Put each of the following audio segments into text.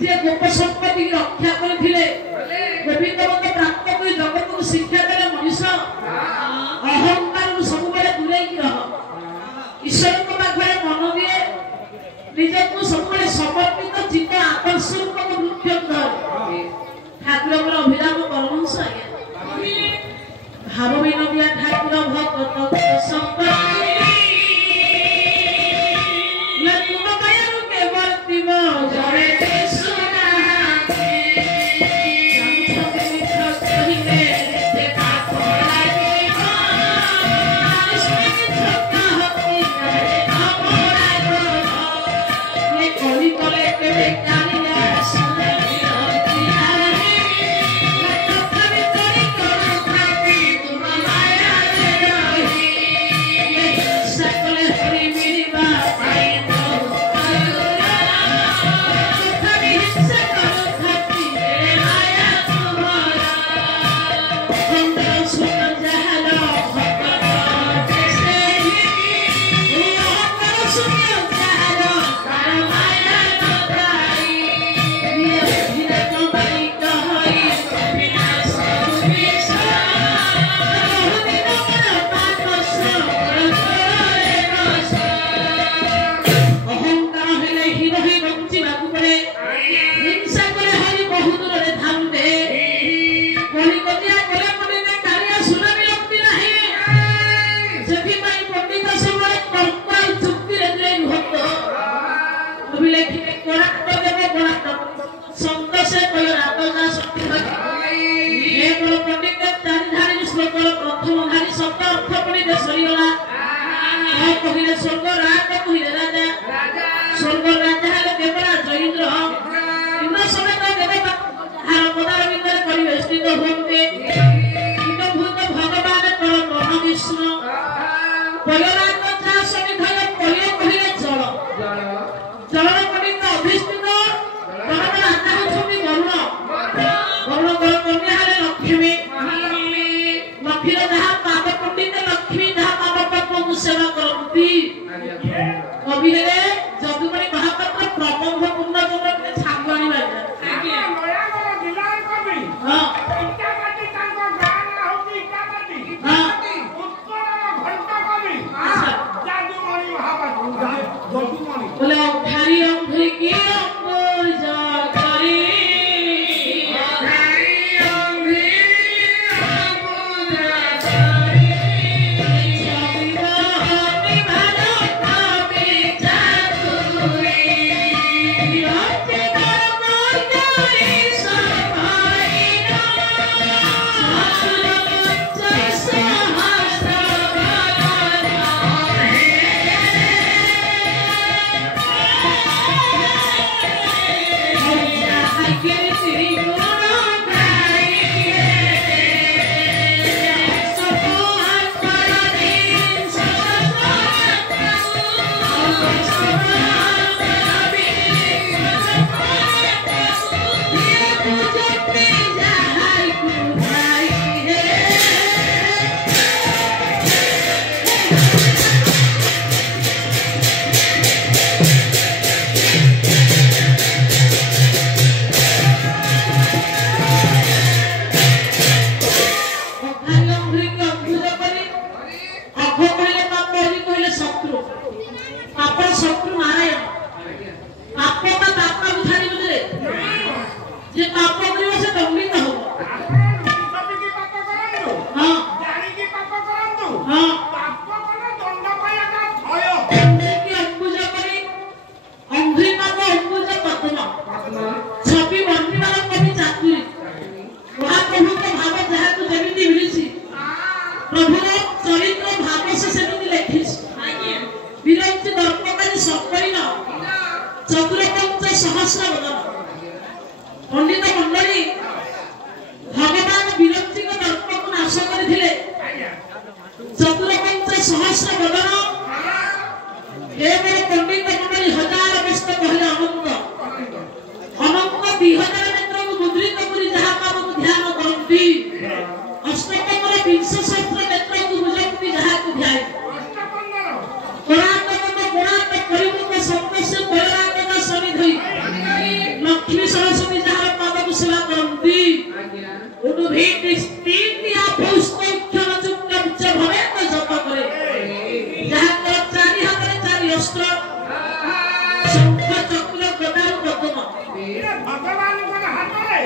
जे गोप संपत्ति की रक्षा करथिले गोविंद बंद प्राप्त कर जगत को शिक्षा देले मनुष्य अहंकार सब बेले दूरे की रह ईश्वर को पाखरे मन दिए निज को सब बेले समर्पित चित्त आकर्षण को वृक्ष धर ठाकुर पर अभिराम परमहंस आज्ञा भाव विनोदिया ठाकुर भक्त संपत्ति लक्ष्मी सरस्वती जहाँ पाद को सेवा करती उन्हें भी निश्चित या पुष्ट क्षण चुप्त बिच्च भवे तो जप करे जहाँ कर चारी हाथ में चारी अस्त्र शंख चक्र गदा पद्म भगवान को हाथ में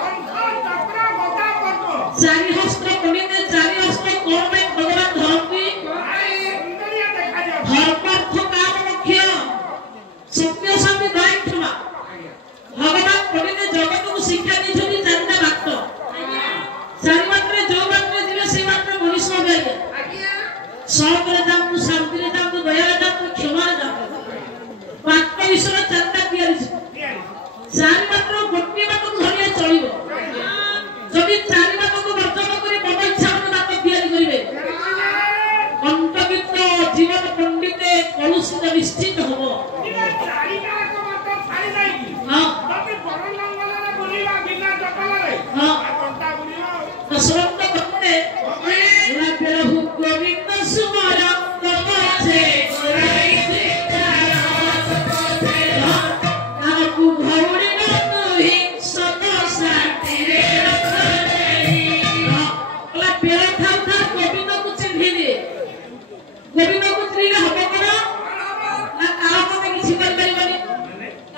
शंख चक्र गदा पद्म चारी हस्त्र पढ़ने चारी हस्त्र कौन में भगवान धरती सुंदरिया देखा जाए धर्मार्थ काम मुख्य सत्य शांति दायित्व भगवान पढ़ने जगत को शिक्षा देछथि चारिटा बात चारि मात्रे जो मात्रे जीवे से मात्रे मनुष्य होइए सबरे जातु शांति रे जातु दया रे जातु क्षमा रे जातु बात विषय चारिटा तियारी चारि मात्र गोटे बात को धरिया चलिबो जदि चारि बात को वर्जन करी मन इच्छा बात तियारी करिवे अंतगित जीवन पंडिते कलुषित निश्चित हबो चारिटा को मत छाड़ी जाएगी हां तबे बरन लंगला रे बोलिबा बिना जपला रे हां कंटा बोलिबा दशरथ कहते ला बेरहु गोविंद सुमरा तपसे गोराई सीतारा तपसे आपु भौरी न तुहि सत शांति रे रखई ला बेर थाउ था गोविंद को चिन्हि दे गोविंद को चिन्हिले हबो कोन ना काल को किछि कर परिबनी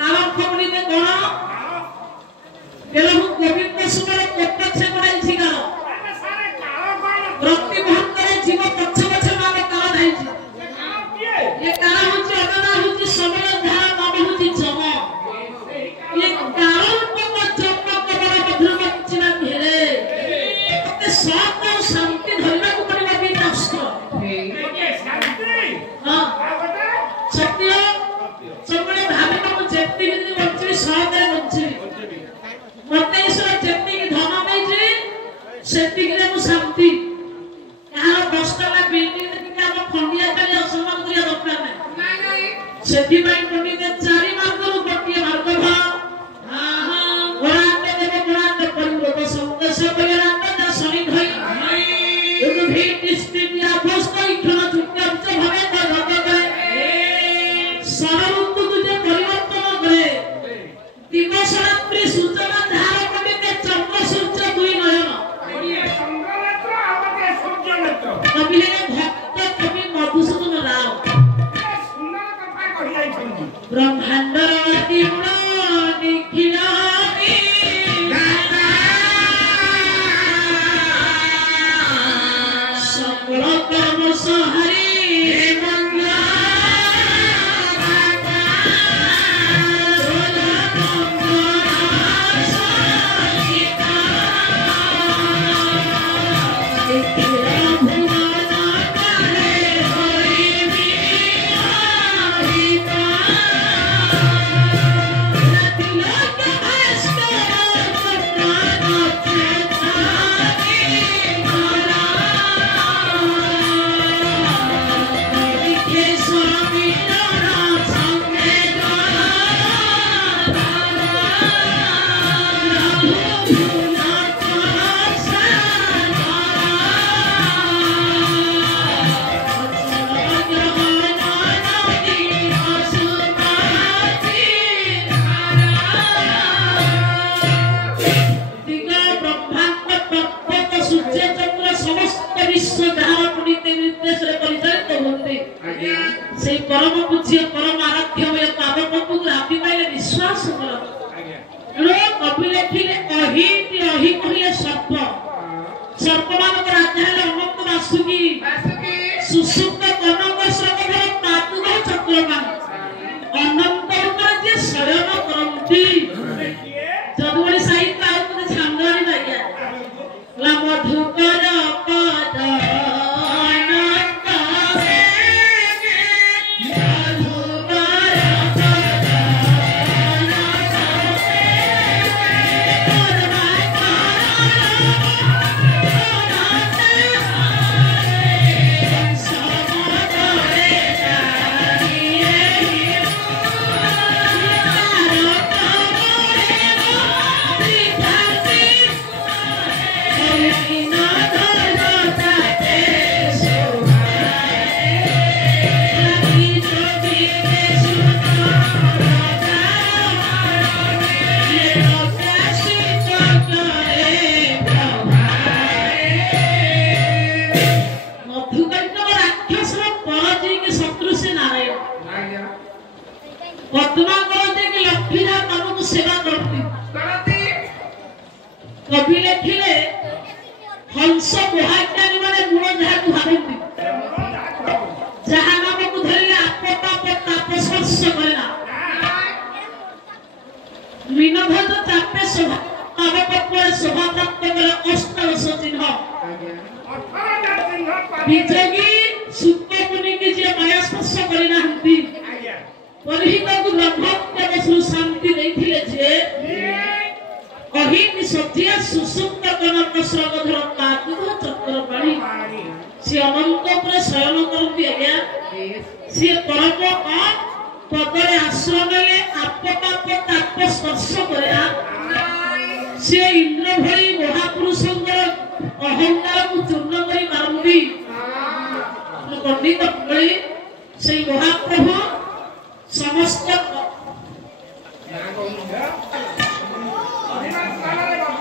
काल खमनी दे कोन बेरहु गोविंद सुमरा प्रत्यक्ष कराई छि गाल सारे कालो कोन प्रति मुहूर्त जीव पक्ष पक्ष माने काल धाइछि कालो किए ये काल होछि अगना होछि समय धारा नाम होछि जम ये काल रूप जम कबर मधुर मचिना घेरे ते सब शांति धरला को पड़िबा भी कष्ट ये शांति हां आ बता सत्य सबले भावे को जेति कि बंची सहकारे बंची मते ईश्वर जेति कि धन देछि सेति कि मु शांति कहार दशटा बिल्डिंग देखि हम खंडिया चली असमान करिया दरकार नै नहीं सेति पई पंडित चारि मार्गरु गोटिए मार्ग भा हां हां गोरांत देव गोरांत परिलोक संदेश परिरांत दा शनि धई एगो भी निश्चित या भस्त इखन चुक्का बिच भवे त गत करे सरऋतु तुझे परिवर्तन करे दिवस रात्रि सूचना धार पंडित चंद्र सूर्य दुई नयन ये संग्रहत्र आवते सूर्यमित्र कवि भक्त कवि मधुसूदन राव सुंदर कथा कहि जाई छथि ब्रह्मांडर अति गुण निखिलानि सकल कर्म सहरी मंगला परम पूज्य परम आराध्य में पाद पक्ष राति पाइले विश्वास कर लोग कवि लेखिले अहिति अहि कहिले सर्प सर्प मानक राजा हेले अनंत वासुकी सुसुप्त कनक श्रवधर पातुक चक्रमान अनंत रूप जे शयन करंती जदुवली साहित्य आउ मते छांगारी लागिया ला मधुकर पद ପଦ୍ମା କରନ୍ତି କି ଲକ୍ଷ୍ମୀରା ତମକୁ ସେବା କରନ୍ତି। କବି ଲେଖିଲେ ହଂସ ମହାଜ୍ଞାନୀ ମାନେ ଗୁଣ ଯାହାକୁ ଭାବନ୍ତି, ଯାହା ନାମକୁ ଧରିଲେ ଆପତାପ ତାପ ସ୍ପର୍ଶ କରେ ନା। ମୀନଭୋଜ ଚାପେ ନବପକ୍ୱରେ ଶୋଭାପ୍ରାପ୍ତ କରେ ଅଷ୍ଟାଦଶ ଚିହ୍ନ। ବିଜୋଗୀ ସୁତ ମୁନିକି ଯିଏ ମାୟା ସ୍ପର୍ଶ କରିନାହାନ୍ତି, ପରିହିତକୁ ବ୍ରହ୍ମତ୍ୟାଗରୁ ଶାନ୍ତି ଦେଇଥିଲେ ଯେ ଅହିନି ସତ୍ୟା ସୁସୁପ୍ତ କନକ ସ୍ରଗଧର କାକୁଧ ଚକ୍ର ପାଣି। ସିଏ ଅନନ୍ତ ଉପରେ ଶୟନ କରନ୍ତି ଆଜ୍ଞା। ସିଏ ପରମ ପଦରେ ଆଶ୍ରୟ ନେଲେ ଆପତାପ ତାପ ସ୍ପର୍ଶ କରେ। ସିଏ ଇନ୍ଦ୍ର ଭଳି ମହାପୁରୁଷଙ୍କର ଅହଙ୍କାରକୁ ଚୂର୍ଣ୍ଣ କରି ମାରନ୍ତି। ପଣ୍ଡିତ ଭଳି ସେଇ ମହାପ୍ରଭୁ ସମସ୍ତ